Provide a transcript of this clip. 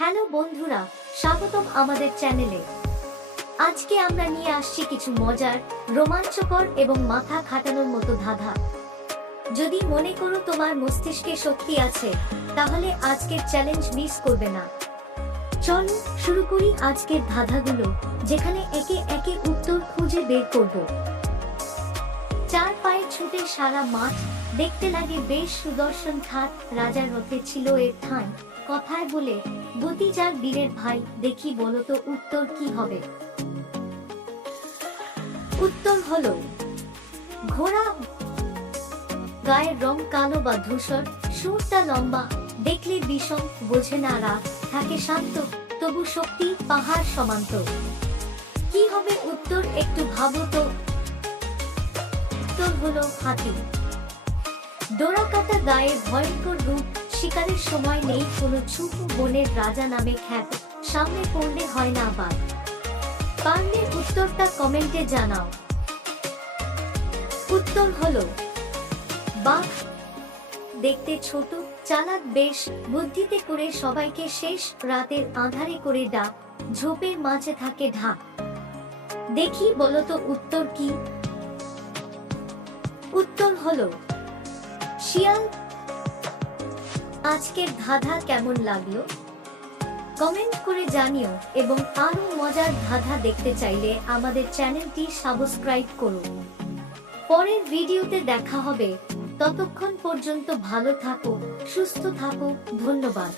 Hello বন্ধুরা, স্বাগতম আমাদের চ্যানেলে। আজকে আমরা নিয়ে আসছি কিছু মজার, রোমাঞ্চকর এবং মাথা খাটানোর মতো ধাঁধা। যদি মনে করো তোমার মস্তিষ্কে শক্তি আছে, তাহলে আজকের চ্যালেঞ্জ মিস করবে না। চলো শুরু করি আজকের ধাঁধাগুলো, যেখানে একে একে উত্তর খুঁজে বের করব। চার পায়ে ছুটে সারা মাঠ, দেখতে লাগে বেশ সুদর্শন ঠাট, রাজার রথে ছিল এর ঠাঁই, কথায় বলে গতি যার বীরের ভাই। দেখি বলো তো উত্তর কি হবে। উত্তর হলো ঘোড়া। গায়ের রং কালো বা ধূসর, সুরটা লম্বা, দেখলে বিষম, বোঝে না রাত, থাকে শান্ত, তবু শক্তি পাহাড় সমান্ত। কি হবে উত্তর, একটু ভাবো তো। উত্তর হলো হাতি। ডোরাকাটা গায়ে ভয়ঙ্কর রূপ, শিকারের সময় নেই কোনো ছুপ, বনের রাজা নামে খ্যাত, সামনে পড়লে হয় না বাদ। পারলে উত্তরটা কমেন্টে জানাও। উত্তর হলো বাঘ। দেখতে ছোট, চালাক বেশ, বুদ্ধিতে করে সবাইকে শেষ, রাতের আঁধারে করে ডাক, ঝোপের মাঝে থাকে ঢাক। দেখি বলো তো উত্তর কি। উত্তর হলো শিয়াল। আজকের ধাঁধা কেমন লাগলো কমেন্ট করে জানিও, এবং আরো মজার ধাঁধা দেখতে চাইলে আমাদের চ্যানেলটি সাবস্ক্রাইব করুন। পরের ভিডিওতে দেখা হবে, ততক্ষণ পর্যন্ত ভালো থাকো, সুস্থ থাকো, ধন্যবাদ।